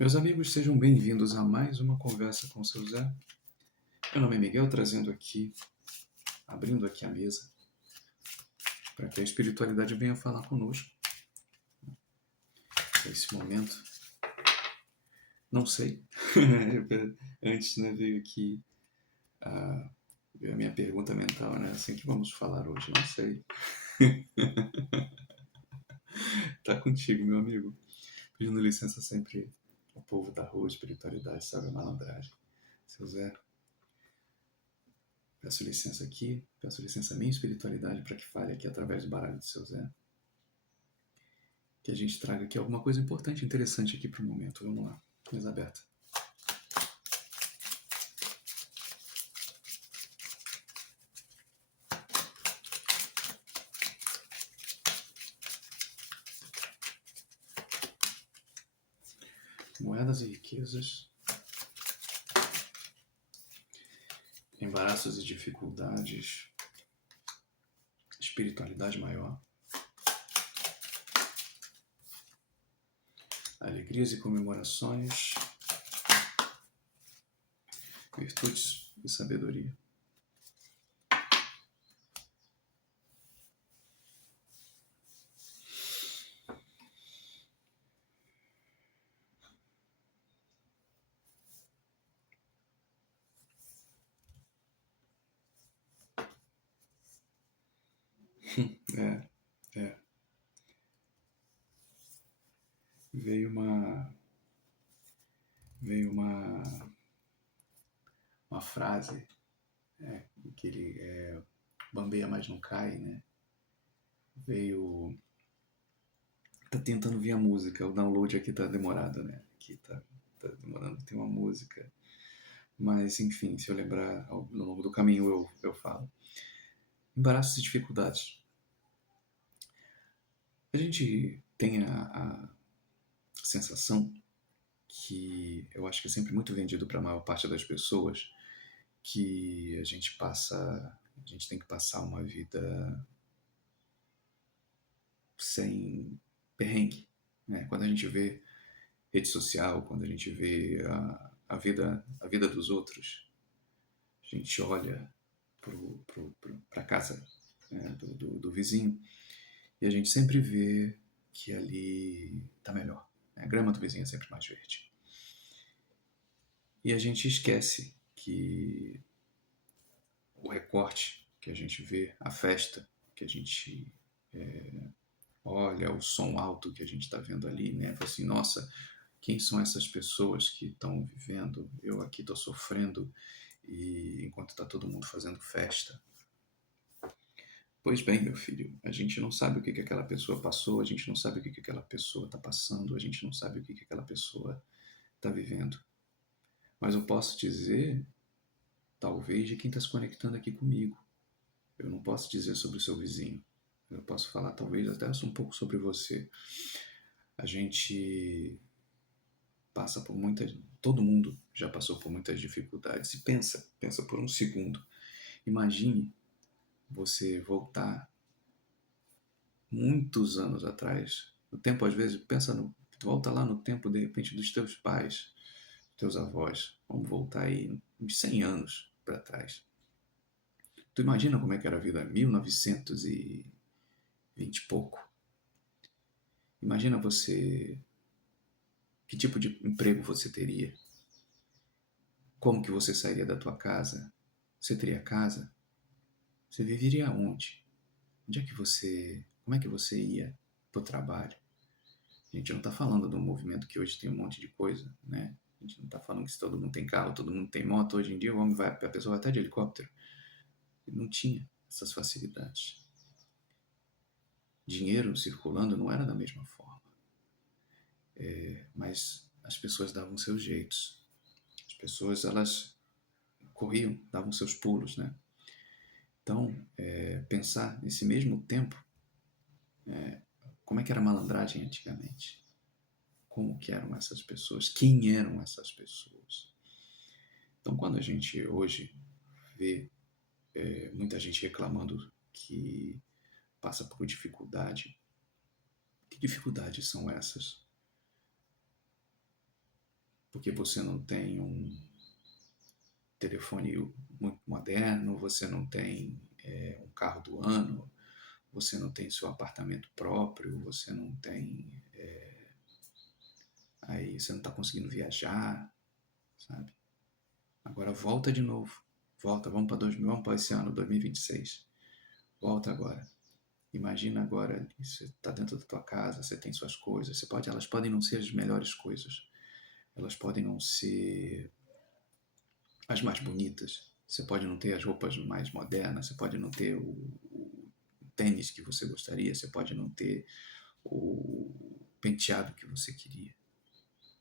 Meus amigos, sejam bem-vindos a mais uma conversa com o seu Zé. Meu nome é Miguel, abrindo aqui a mesa, para que a espiritualidade venha falar conosco. Nesse momento, não sei. Antes, veio aqui a minha pergunta mental, assim que vamos falar hoje, não sei. Tá contigo, meu amigo. Pedindo licença sempre ao povo da rua, espiritualidade, sabe, a malandragem. Seu Zé, peço licença aqui, peço licença à minha espiritualidade para que fale aqui através do baralho do seu Zé. Que a gente traga aqui alguma coisa importante, interessante aqui para o momento. Vamos lá, mesa aberta. Moedas e riquezas, embaraços e dificuldades, espiritualidade maior, alegrias e comemorações, virtudes e sabedoria. É. Veio uma frase, que ele bambeia, mas não cai, né? Tá tentando vir a música, o download aqui tá demorado, né? Aqui tá demorando, tem uma música. Mas, enfim, se eu lembrar ao longo do caminho, eu falo. Embaraços e dificuldades. A gente tem a sensação que eu acho que é sempre muito vendido para a maior parte das pessoas, que a gente tem que passar uma vida sem perrengue, né? Quando a gente vê rede social, quando a gente vê a vida dos outros, a gente olha para a casa, né, do vizinho, e a gente sempre vê que ali está melhor. A grama do vizinho é sempre mais verde. E a gente esquece que o recorte que a gente vê, a festa que a gente olha, o som alto que a gente está vendo ali, né? Fala assim, nossa, quem são essas pessoas que estão vivendo? Eu aqui estou sofrendo e enquanto está todo mundo fazendo festa. Pois bem, meu filho, a gente não sabe o que aquela pessoa passou, a gente não sabe o que aquela pessoa está passando, a gente não sabe o que aquela pessoa está vivendo. Mas eu posso dizer, talvez, de quem está se conectando aqui comigo. Eu não posso dizer sobre o seu vizinho. Eu posso falar, talvez, até um pouco sobre você. A gente passa por muitas... Todo mundo já passou por muitas dificuldades. E pensa por um segundo. Imagine você voltar muitos anos atrás. O tempo, às vezes, volta lá no tempo, de repente, dos teus pais, dos teus avós. Vamos voltar aí uns 100 anos para trás. Tu imagina como é que era a vida em 1920 e pouco? Imagina você... Que tipo de emprego você teria? Como que você sairia da tua casa? Você teria casa? Você viveria onde? Como é que você ia pro trabalho? A gente não está falando de um movimento que hoje tem um monte de coisa, né? A gente não está falando que se todo mundo tem carro, todo mundo tem moto. Hoje em dia a pessoa vai até de helicóptero. Não tinha essas facilidades. Dinheiro circulando não era da mesma forma. Mas as pessoas davam seus jeitos. As pessoas, elas corriam, davam seus pulos, né? Então, pensar nesse mesmo tempo, como é que era a malandragem antigamente? Como que eram essas pessoas? Quem eram essas pessoas? Então, quando a gente hoje vê muita gente reclamando que passa por dificuldade, que dificuldades são essas? porque você não tem um telefone muito moderno, você não tem um carro do ano, você não tem seu apartamento próprio, você não tem. Aí você não está conseguindo viajar, sabe? Agora volta de novo. Volta, vamos para esse ano, 2026. Volta agora. Imagina agora, você está dentro da tua casa, você tem suas coisas, elas podem não ser as melhores coisas, elas podem não ser as mais bonitas, você pode não ter as roupas mais modernas, você pode não ter o tênis que você gostaria, você pode não ter o penteado que você queria.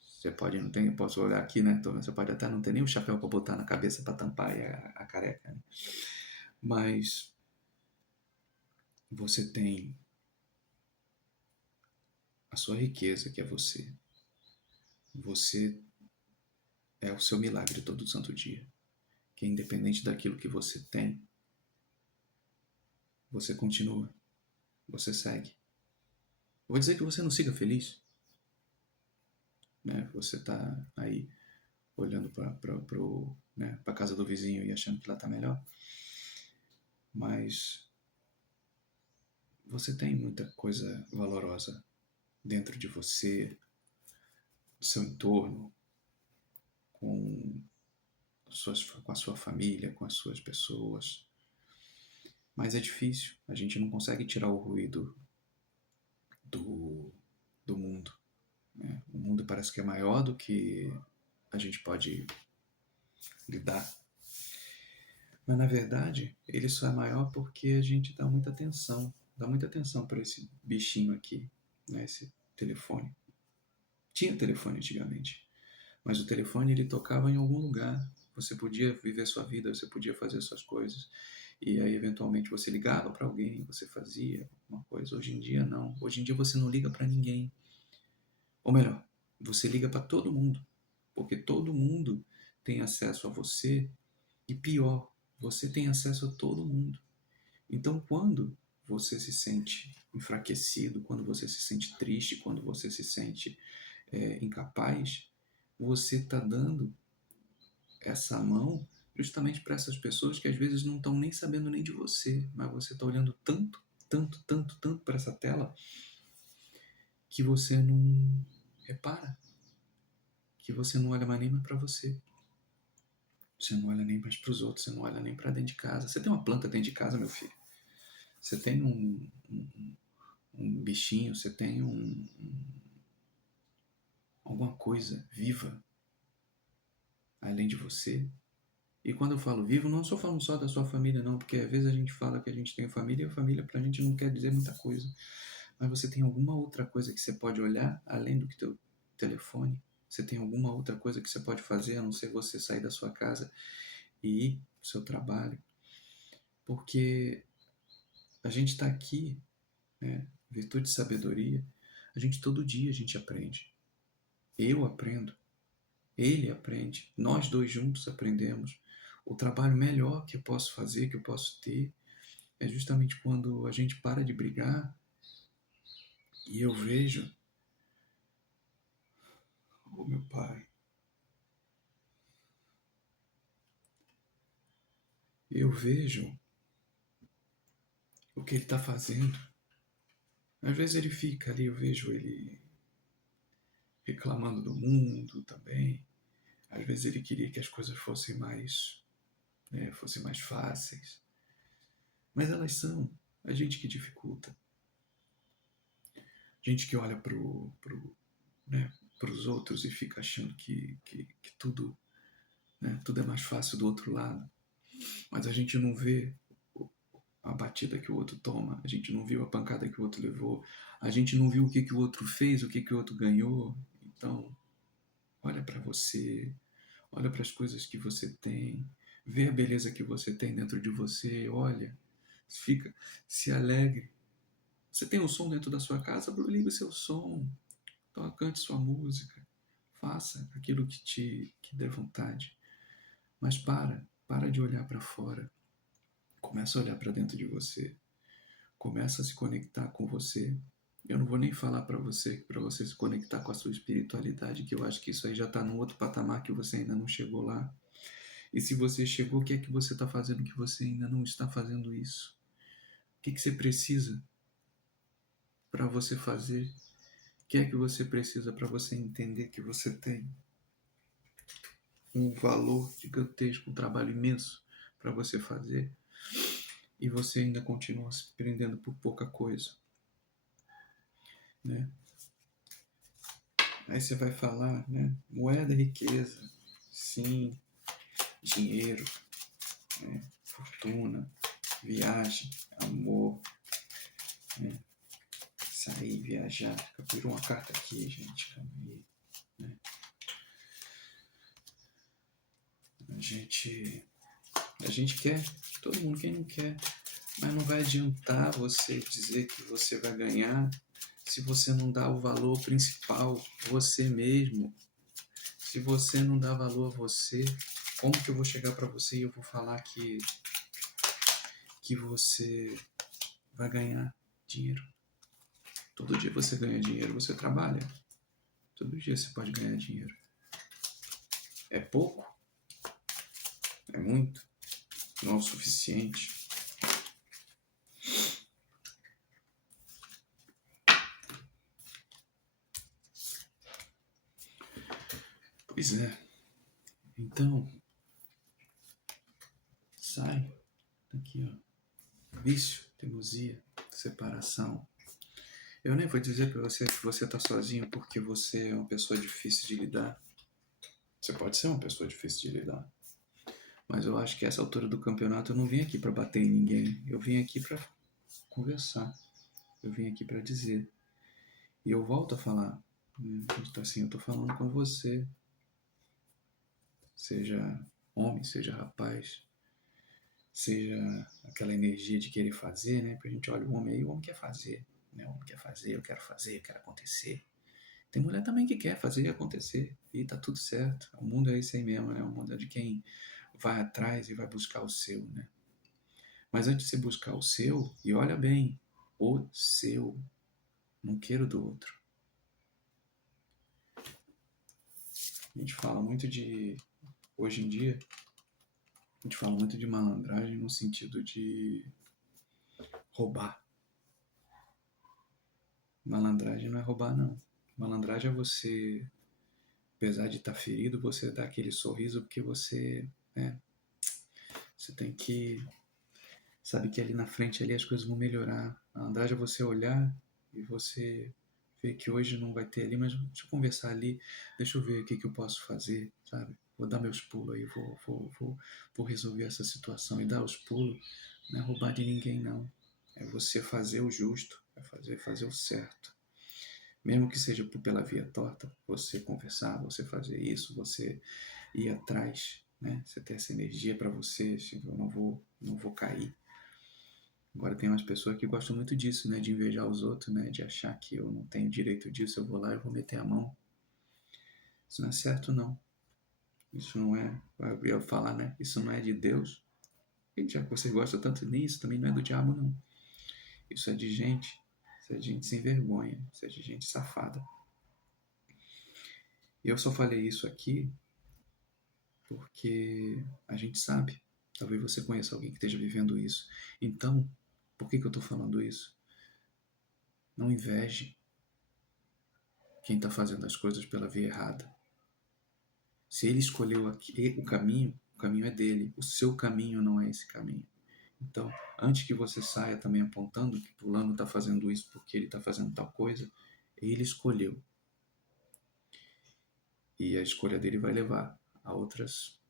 Você pode não ter, eu posso olhar aqui, né? Você pode até não ter nem o chapéu para botar na cabeça para tampar a careca, né? Mas você tem a sua riqueza, que é você. Você é o seu milagre todo santo dia. Que independente daquilo que você tem, você continua, você segue. Eu vou dizer que você não siga feliz, né? Você está aí olhando para né, a casa do vizinho e achando que lá está melhor, mas você tem muita coisa valorosa dentro de você, do seu entorno, com com a sua família, com as suas pessoas. Mas é difícil, a gente não consegue tirar o ruído do mundo. Né? O mundo parece que é maior do que a gente pode lidar. Mas na verdade, ele só é maior porque a gente dá muita atenção para esse bichinho aqui, né? Esse telefone. Tinha telefone antigamente, mas o telefone ele tocava em algum lugar. Você podia viver sua vida, você podia fazer suas coisas. E aí, eventualmente, você ligava para alguém, você fazia uma coisa. Hoje em dia, não. Hoje em dia, você não liga para ninguém. Ou melhor, você liga para todo mundo. Porque todo mundo tem acesso a você. E pior, você tem acesso a todo mundo. Então, quando você se sente enfraquecido, quando você se sente triste, quando você se sente incapaz, você está dando essa mão justamente para essas pessoas que às vezes não estão nem sabendo nem de você, mas você está olhando tanto, tanto, tanto, tanto para essa tela que você não repara, que você não olha mais nem para você. Você não olha nem mais para os outros, você não olha nem para dentro de casa. Você tem uma planta dentro de casa, meu filho. Você tem um bichinho, você tem alguma coisa viva além de você. E quando eu falo vivo, não estou falando só da sua família, não, porque às vezes a gente fala que a gente tem família e a família pra gente não quer dizer muita coisa. Mas você tem alguma outra coisa que você pode olhar além do que teu telefone? Você tem alguma outra coisa que você pode fazer a não ser você sair da sua casa e ir pro seu trabalho? Porque a gente está aqui, né? Virtude e sabedoria, a gente todo dia a gente aprende. Eu aprendo, ele aprende, nós dois juntos aprendemos. O trabalho melhor que eu posso fazer, que eu posso ter, é justamente quando a gente para de brigar e eu vejo, oh meu pai, eu vejo o que ele está fazendo. Às vezes ele fica ali, eu vejo ele reclamando do mundo também. Às vezes ele queria que as coisas fossem fossem mais fáceis. Mas elas são. A gente que dificulta. Gente que olha né, os outros e fica achando que tudo, né, tudo é mais fácil do outro lado. Mas a gente não vê a batida que o outro toma, a gente não viu a pancada que o outro levou, a gente não viu o que o outro fez, o que o outro ganhou. Então, olha para você, olha para as coisas que você tem, vê a beleza que você tem dentro de você, olha, fica, se alegre. Você tem um som dentro da sua casa, liga o seu som, cante sua música, faça aquilo que der vontade. Mas para de olhar para fora, começa a olhar para dentro de você, começa a se conectar com você, Eu não vou nem falar para você se conectar com a sua espiritualidade, que eu acho que isso aí já está num outro patamar que você ainda não chegou lá. E se você chegou, o que é que você está fazendo que você ainda não está fazendo isso? O que você precisa para você fazer? O que é que você precisa para você entender que você tem um valor gigantesco, um trabalho imenso para você fazer e você ainda continua se prendendo por pouca coisa, né? Aí você vai falar, né? Moeda, riqueza, sim, dinheiro, né? Fortuna, viagem, amor, né? Sair, viajar. Virou uma carta aqui, gente. Calma aí, né? A gente quer, todo mundo quem não quer, mas não vai adiantar você dizer que você vai ganhar se você não dá o valor principal, você mesmo. Se você não dá valor a você, como que eu vou chegar para você e eu vou falar que você vai ganhar dinheiro? Todo dia você ganha dinheiro, você trabalha. Todo dia você pode ganhar dinheiro. É pouco? É muito? Não é o suficiente? Pois é. Então, sai daqui, ó. Vício, teimosia, separação. Eu nem vou dizer para você que você está sozinho porque você é uma pessoa difícil de lidar. Você pode ser uma pessoa difícil de lidar. Mas eu acho que essa altura do campeonato eu não vim aqui para bater em ninguém. Eu vim aqui para conversar. Eu vim aqui para dizer. E eu volto a falar. Assim, eu estou falando com você. Seja homem, seja rapaz. Seja aquela energia de querer fazer, né? Porque a gente olha o homem aí, o homem quer fazer. Né? O homem quer fazer, eu quero acontecer. Tem mulher também que quer fazer acontecer. E tá tudo certo. O mundo é esse aí mesmo, né? O mundo é de quem vai atrás e vai buscar o seu, né? Mas antes de você buscar o seu, e olha bem, o seu, não queira do outro. A gente fala muito de, hoje em dia, a gente fala muito de malandragem no sentido de roubar. Malandragem não é roubar, não. Malandragem é você, apesar de estar ferido, você dá aquele sorriso porque você, né, você tem que, sabe que ali na frente ali as coisas vão melhorar. Malandragem é você olhar e você ver que hoje não vai ter ali, mas deixa eu conversar ali, deixa eu ver o que eu posso fazer, sabe? Vou dar meus pulos aí, vou resolver essa situação. E dar os pulos não é roubar de ninguém, não. É você fazer o justo, é fazer o certo. Mesmo que seja pela via torta, você conversar, você fazer isso, você ir atrás, né? Você ter essa energia para você, tipo, eu não vou cair. Agora tem umas pessoas que gostam muito disso, né? De invejar os outros, né? De achar que eu não tenho direito disso, eu vou lá e vou meter a mão. Isso não é certo, não. Isso não é, eu ia falar, né? Isso não é de Deus. E já que você gosta tanto disso, também não é do diabo, não. Isso é de gente. Isso é de gente sem vergonha. Isso é de gente safada. E eu só falei isso aqui porque a gente sabe. Talvez você conheça alguém que esteja vivendo isso. Então, por que eu estou falando isso? Não inveje quem está fazendo as coisas pela via errada. Se ele escolheu aqui, o caminho é dele. O seu caminho não é esse caminho. Então, antes que você saia também apontando que fulano está fazendo isso porque ele está fazendo tal coisa, ele escolheu. E a escolha dele vai levar a outras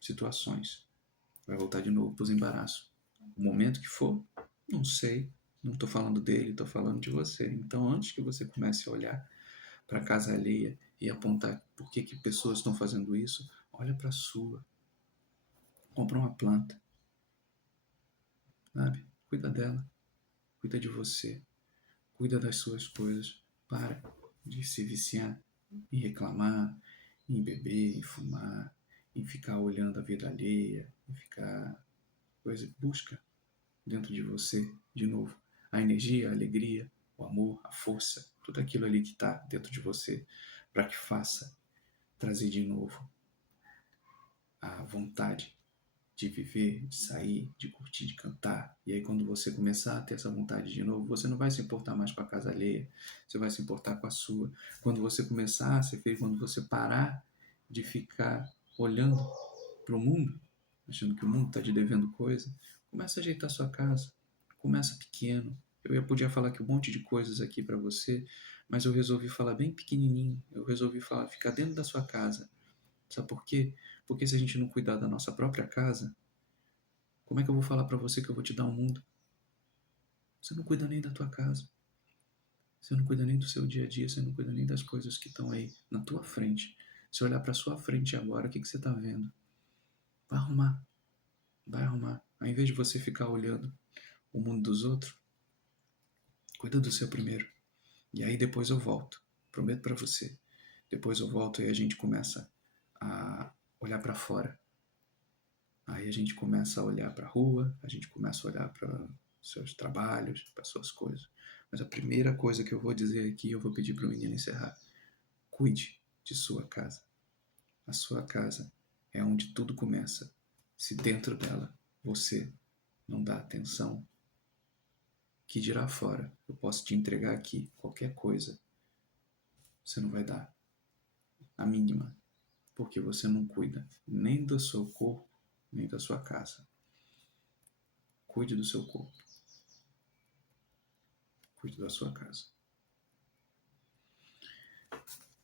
situações. Vai voltar de novo para os embaraços. O momento que for, não sei. Não estou falando dele, estou falando de você. Então, antes que você comece a olhar para a casa alheia e apontar por que pessoas estão fazendo isso, olha para a sua. Compra uma planta, sabe? Cuida dela, cuida de você, cuida das suas coisas. Para de se viciar em reclamar, em beber, em fumar, em ficar olhando a vida alheia, em ficar coisa. Busca dentro de você, de novo, a energia, a alegria, o amor, a força, tudo aquilo ali que está dentro de você, para que faça trazer de novo a vontade de viver, de sair, de curtir, de cantar. E aí quando você começar a ter essa vontade de novo, você não vai se importar mais com a casa alheia, você vai se importar com a sua. Quando você começar a ser feliz, quando você parar de ficar olhando para o mundo, achando que o mundo está te devendo coisa, começa a ajeitar a sua casa, começa pequeno. Podia falar aqui um monte de coisas aqui para você, mas eu resolvi falar bem pequenininho. Eu resolvi falar, ficar dentro da sua casa. Sabe por quê? Porque se a gente não cuidar da nossa própria casa, como é que eu vou falar para você que eu vou te dar um mundo? Você não cuida nem da tua casa. Você não cuida nem do seu dia a dia, você não cuida nem das coisas que estão aí na tua frente. Se olhar para sua frente agora, o que você está vendo? Vai arrumar, vai arrumar. Ao invés de você ficar olhando o mundo dos outros, cuida do seu primeiro. E aí depois eu volto. Prometo para você. Depois eu volto e a gente começa a olhar para fora. Aí a gente começa a olhar para a rua, a gente começa a olhar para seus trabalhos, para suas coisas. Mas a primeira coisa que eu vou dizer aqui, eu vou pedir para o menino encerrar. Cuide de sua casa. A sua casa é onde tudo começa. Se dentro dela você não dá atenção, que dirá fora? Eu posso te entregar aqui qualquer coisa. Você não vai dar a mínima, porque você não cuida nem do seu corpo, nem da sua casa. Cuide do seu corpo. Cuide da sua casa.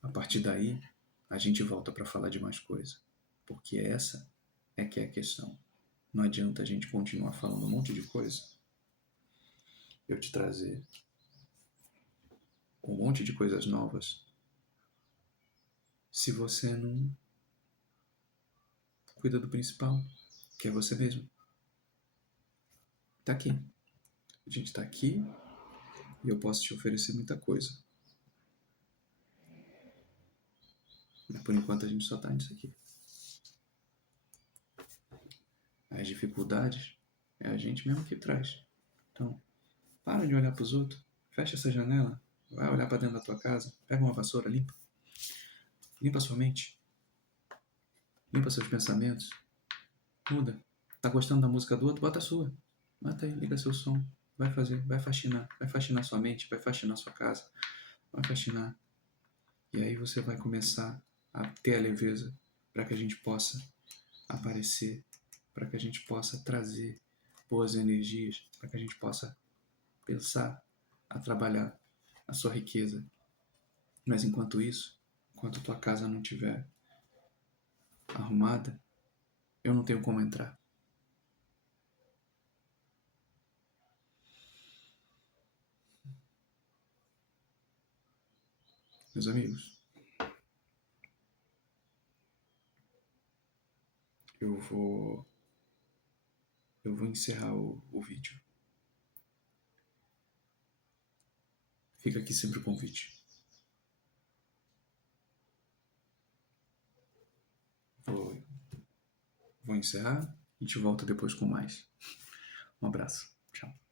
A partir daí, a gente volta para falar de mais coisa, porque essa é que é a questão. Não adianta a gente continuar falando um monte de coisa, eu te trazer um monte de coisas novas, se você não cuida do principal, que é você mesmo. Tá aqui. A gente tá aqui e eu posso te oferecer muita coisa. Mas por enquanto a gente só tá nisso aqui. As dificuldades é a gente mesmo que traz. Então, para de olhar para os outros, fecha essa janela, vai olhar para dentro da tua casa, pega uma vassoura, limpa. Limpa sua mente, limpa seus pensamentos, muda. Tá gostando da música do outro? Bota a sua. Bota aí, liga seu som. Vai fazer, vai faxinar sua mente, vai faxinar sua casa, vai faxinar. E aí você vai começar a ter a leveza para que a gente possa aparecer, para que a gente possa trazer boas energias, para que a gente possa pensar a trabalhar a sua riqueza. Mas enquanto isso, enquanto tua casa não estiver arrumada, eu não tenho como entrar. Meus amigos, eu vou encerrar o vídeo. Fica aqui sempre o convite. Vou encerrar e te volto depois com mais. Um abraço. Tchau.